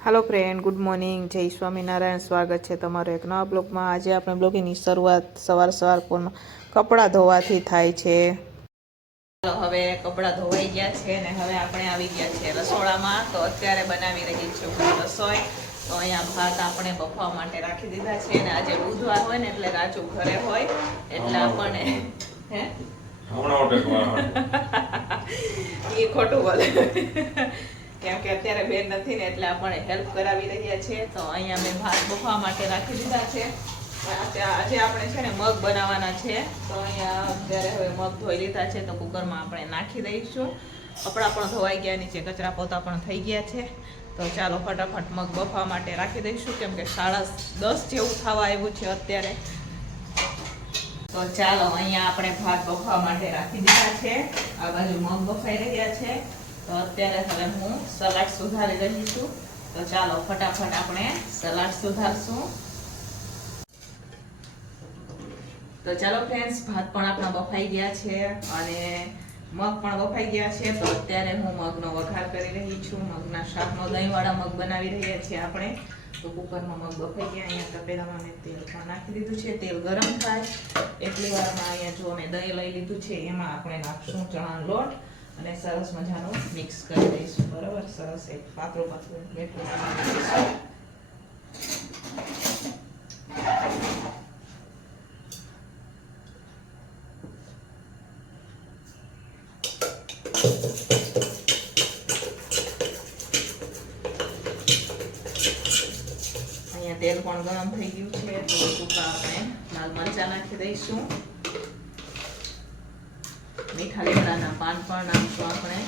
હાલો friend good morning જય સ્વામિનારાયણ. સ્વાગત છે તમારો એક નવા બ્લોગમાં. આજે આપણે બ્લોગની શરૂઆત સવાર સવાર પણ કપડાં ધોવાથી થાય છે. ચાલો હવે કપડાં ધોવાઈ ગયા છે ને હવે આપણે આવી ગયા છે રસોડામાં. તો અત્યારે બનાવી રહી છું રસોઈ. તો અહીંયા ભાત આપણે બફવા માટે રાખી દીધા છે અને આજે બુધવાર હોય ને એટલે રાજુ ઘરે હોય. એટલે આપણને હે? હમણાં એ ખોટું બોલે. કેમ કે અત્યારે બેન નથી ને એટલે આપણે હેલ્પ કરાવી રહ્યા છીએ તો અહીંયા મેં ભાત બફવા માટે રાખી દીધા છે. આજે આપણે છે ને મગ બનાવવાના છે, તો અહીંયા અત્યારે હવે મગ ધોઈ લીધા છે, તો કુકરમાં આપણે નાખી દઈશું. કપડાં પણ ધોવાઈ ગયા, નીચે કચરા પોતા પણ થઈ ગયા છે. તો ચાલો ફટાફટ મગ બફવા માટે રાખી દઈશું, કેમ કે સાડા દસ જેવું થવા આવ્યું છે અત્યારે. તો ચાલો અહીંયા આપણે ભાત બફવા માટે રાખી દીધા છે. આ બાજુ મગ બફાઈ રહ્યા છે. તો અત્યારે હવે હું સલાડ સુધારી રહી છું. તો ચાલો ફટાફટ આપણે સલાડ સુધારશું. તો ચાલો ફ્રેન્ડ્સ ભાત પણ આપણા બફાઈ ગયા છે અને મગ પણ બફાઈ ગયા છે. તો અત્યારે હું મગનો વઘાર કરી રહી છું. મગના શાકનો દહીંવાળા મગ બનાવી રહ્યા છીએ આપણે. તો કુકરમાં મગ બફાઈ ગયા. અહીંયા તપેલામાં મેં તેલ પણ નાખી દીધું છે. તેલ ગરમ થાય. એટલી વારમાં અહીંયા જો મેં દહીં લઈ લીધું છે, એમાં આપણે નાખશું ચણાનો લોટ. અને સરસ મજાનું મિક્સ કરી દઈશું, બરાબર? સરસ એક પાતળું પાતળું બેઠું અહીંયા તેલ પણ ગરમ થઈ ગયું છે તો આપણે લાલ મરચાં નાખી દઈશું. મીઠા લીમડાના પાન પણ નાખશું આપણે.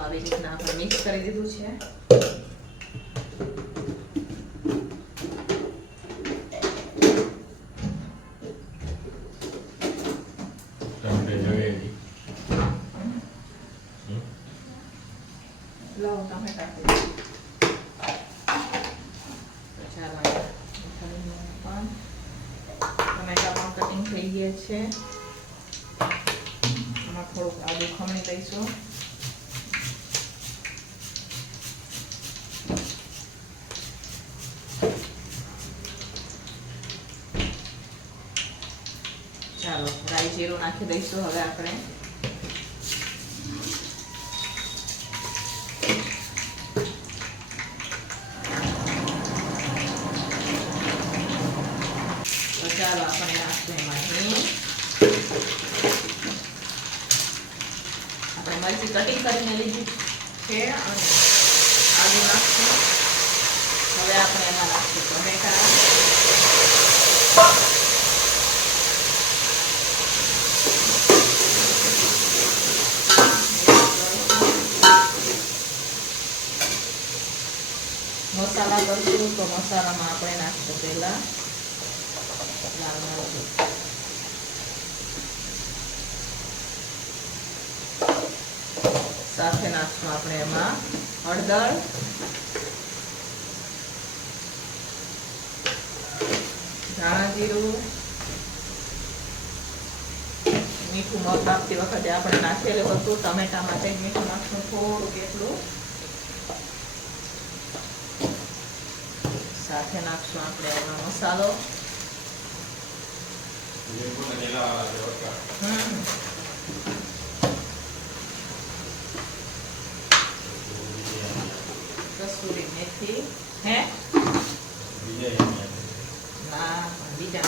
આવી રીતના આપણે મિક્સ કરી દીધું છે. જોઈએ નહીં. લાવો ટામેટા આપી દો. તો ચાલો અહીંયા મીઠા લીમડાના પાન ટમેટા પણ કટિંગ થઈ ગયા છે એમાં થોડુંક આદુ ખમણી દઈશું ચાલો રાઈ જીરું નાખી દઈશું હવે આપણે તો ચાલો આપણે નાખશું એમાં હિંગ આપણે મરચી કટિંગ કરીને લીધી છે અને આદુ નાખશું હવે આપણે એમાં નાખશું ટમેટા મસાલા કરશું તો મસાલામાં આપણે નાખશું પહેલા લાલ મરચું સાથે નાખશું આપણે એમાં હળદર. ધાણા જીરું. મીઠું મગ નાખતી વખતે આપણે નાખેલું હતું. ટમેટા માટે મીઠું નાખશું. થોડુંક એટલું. સાથે નાખશું આપણે એમાં મસાલો. હમ. હે? ના બીજા.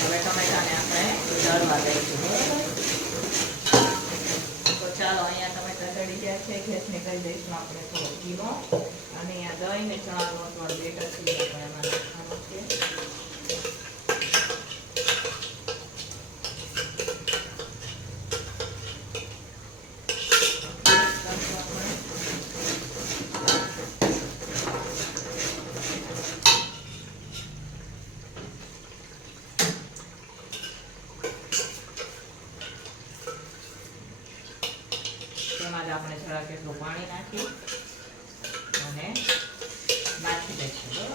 હવે ટમેટાને આપણે દળવા દઈશું તો ચાલો અહીંયા ટમેટા દળી ગયા છે ગેસને કરી દઈશું આપણે થોડો ઘીનો અને અહીંયા દહીં ને ચણા લોટ વાળું બેટર છે આપણે એમાં નાખવાનું છે. તેમાં જ આપણે જરા કેટલું પાણી નાખી અને નાખી દઈશું.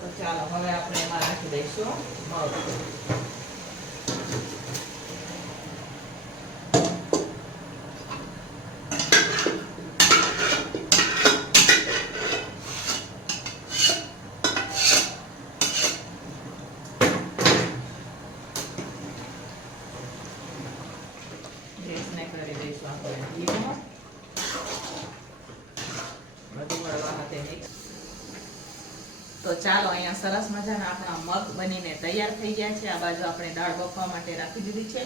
તો ચાલો, હવે આપણે એમાં નાખી દઈશું. મગ. તો ચાલો અહીંયા સરસ મજાના આપણા મગ બનીને તૈયાર થઈ ગયા છે. આ બાજુ આપણે દાળ બફવા માટે રાખી દીધી છે.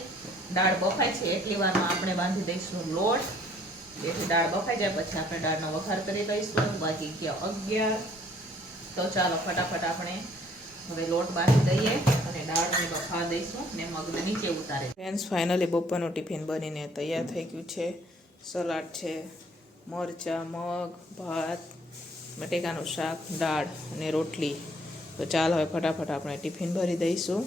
દાળ બફાય છે એટલી વારમાં આપણે બાંધી દઈશું લોટ. જેથી દાળ બફાઈ જાય, પછી આપણે દાળનો વઘાર કરી દઈશું. બાકી ગયા અગિયાર. તો ચાલો ફટાફટ આપણે હવે લોટ બાંધી દઈએ અને દાળને બફા દઈશું ને મગને નીચે ઉતારે. ફ્રેન્ડ્સ, ફાઇનલી બપોરનું ટિફિન બનીને તૈયાર થઈ ગયું છે. સલાડ છે, મરચાં, મગ, ભાત બટેકાનું શાક, દાળ અને રોટલી. તો ચાલો હવે ફટાફટ આપણે ટિફિન ભરી દઈશું.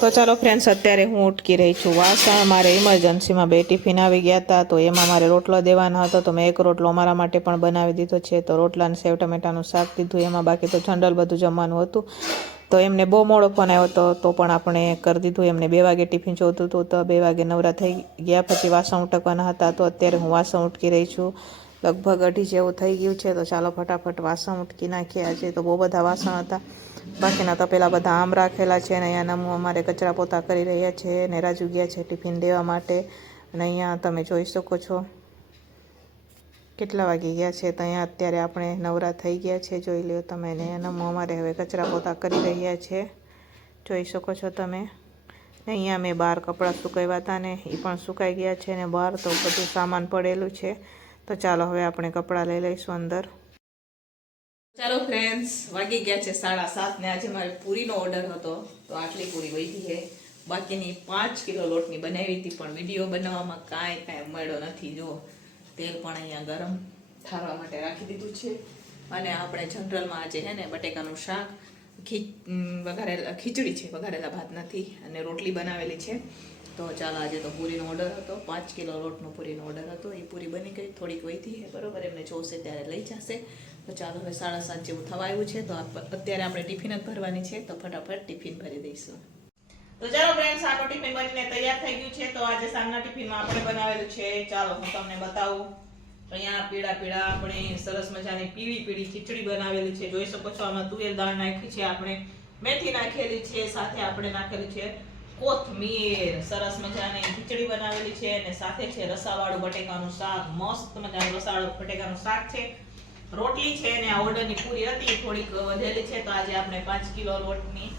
તો ચાલો ફ્રેન્ડ્સ અત્યારે હું ઉટકી રહી છું. વાસણ, મારે ઇમરજન્સીમાં બે ટિફિન આવી ગયા હતા. તો એમાં મારે રોટલો દેવાનો હતો. તો મેં એક રોટલો અમારા માટે પણ બનાવી દીધો છે. તો રોટલા અને સેવ, ટમેટાનું શાક દીધું. એમાં બાકી તો જનરલ બધું જમવાનું હતું. તો એમને બહુ મોડો ફોન આવ્યો હતો. તો પણ આપણે કરી દીધું. એમને બે વાગે ટિફિન જોતું હતું. તો બે વાગે નવરા થઈ ગયા. પછી વાસણ ઉટકવાના હતા. તો અત્યારે હું વાસણ ઉટકી રહી છું. લગભગ અઢી જેવું થઈ ગયું છે, તો ચાલો ફટાફટ વાસણ ઉટકી નાખીએ. આજે તો બહુ બધા વાસણ હતા. બાકીના તો પેલા બધા આમ રાખેલા છે અને અહીંયા નમું અમારે કચરા પોતા કરી રહ્યા છે ને રાજુ ગયા છે ટિફિન દેવા માટે. અને અહીંયા તમે જોઈ શકો છો કેટલા વાગી ગયા છે તો અહીંયા અત્યારે આપણે નવરા થઈ ગયા છે. જોઈ લ્યો તમે ને નમું અમારે હવે કચરા પોતા કરી રહ્યા છે. જોઈ શકો છો તમે. અહીંયા મેં બહાર કપડાં સુકાવ્યા હતા ને એ પણ સુકાઈ ગયા છે ને બહાર તો બધું સામાન પડેલું છે. તો ચાલો હવે આપણે કપડાં લઈ લઈશું અંદર. ચાલો ફ્રેન્ડ્સ વાગી ગયા છે સાડા સાત ને આજે મારે પૂરીનો ઓર્ડર હતો. તો આટલી પૂરી વધી છે. બાકીની પાંચ કિલો લોટની બનાવી હતી, પણ વીડિયો બનાવવામાં કાંઈ કાંઈ મળ્યો નથી. જો તેલ પણ અહીંયા ગરમ ઠારવા માટે રાખી દીધું છે. અને આપણે જનરલમાં આજે છે ને બટેકાનું શાક ખીચ વઘારેલા, ખીચડી છે, વઘારેલા ભાત નથી અને રોટલી બનાવેલી છે. તો ચાલો આજે તો પૂરીનો ઓર્ડર હતો, પાંચ કિલો લોટનો પૂરીનો ઓર્ડર હતો. એ પૂરી બની ગઈ, થોડીક વહીતી છે બરોબર? એમને જોશે ત્યારે લઈ જશે. તો ચાલો હવે સાડા સાત જેવું થવા આવ્યું છે, તો અત્યારે આપણે ટિફિન જ ભરવાની છે, તો ફટાફટ ટિફિન ભરી દઈશું. તો ચાલો ફ્રેન્ડ્સ આપણું ટિફિન બનીને તૈયાર થઈ ગયું છે, તો આજે સાંજના ટિફિનમાં આપણે બનાવેલું છે. ચાલો હું તમને બતાવું. અહીંયા પીળા પીળા આપણે સરસ મજાની પીળી પીળી ખીચડી બનાવેલી છે. જોઈ શકો છો આમાં તુવેર દાળ નાખી છે આપણે. મેથી નાખેલી છે, સાથે આપણે નાખેલી છે કોથમીર. સરસ મજાની ખીચડી બનાવેલી છે અને સાથે છે રસાવાળું બટેકાનું શાક. મસ્ત મજાનું રસાવાળું બટેકાનું શાક છે. રોટલી છે અને આ ઓર્ડરની પૂરી હતી. થોડીક વધેલી છે તો આજે આપણે પાંચ કિલો લોટની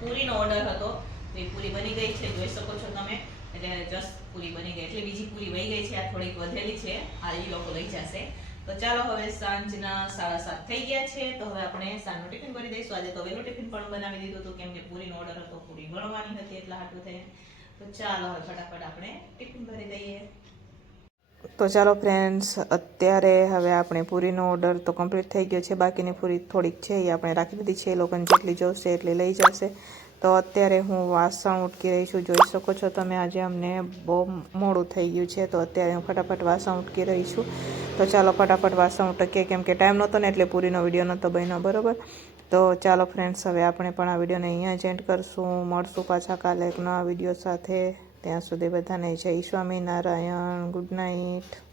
પૂરીનો ઓર્ડર હતો. તો એ પૂરી બની ગઈ છે. જોઈ શકો છો તમે. એટલે જસ્ટ પૂરી બની ગઈ. એટલે બીજી પૂરી વહી ગઈ છે, આ થોડીક વધેલી છે. આ એ લોકો લઈ જશે. તો ચાલો હવે સાંજના સાડા સાત થઈ ગયા છે. તો હવે આપણે સાંજનું ટિફિન ભરી દઈશું. આજે તો વહેલું ટિફિન પણ બનાવી દીધું હતું, કેમ કે પૂરીનો ઓર્ડર હતો, પૂરી વણવાની હતી, એટલા હાટું થઈ તો ચાલો હવે ફટાફટ આપણે ટિફિન ભરી દઈએ. તો ચાલો ફ્રેન્ડ્સ અત્યારે હવે આપણે પૂરીનો ઓર્ડર તો કમ્પ્લીટ થઈ ગયો છે. બાકીની પૂરી થોડીક છે, એ આપણે રાખી દીધી છે. એ લોકોને જેટલી જોશે એટલી લઈ જશે. તો અત્યારે હું વાસણ ઉટકી રહી છું. જોઈ શકો છો તમે આજે અમને બહુ મોડું થઈ ગયું છે, તો અત્યારે હું ફટાફટ વાસણ ઉટકી રહી છું. તો ચાલો ફટાફટ વાસણ ઉટકીએ, કેમ કે ટાઈમ નહોતો ને એટલે પૂરીનો વીડિયો નહોતો બન્યો, બરાબર? તો ચાલો ફ્રેન્ડ્સ હવે આપણે પણ આ વિડીયોને અહીંયા જ એન્ડ કરશું. મળશું પાછા કાલે એક નવા વીડિયો સાથે. ત્યાં સુધી બધાને જય સ્વામિનારાયણ. Good night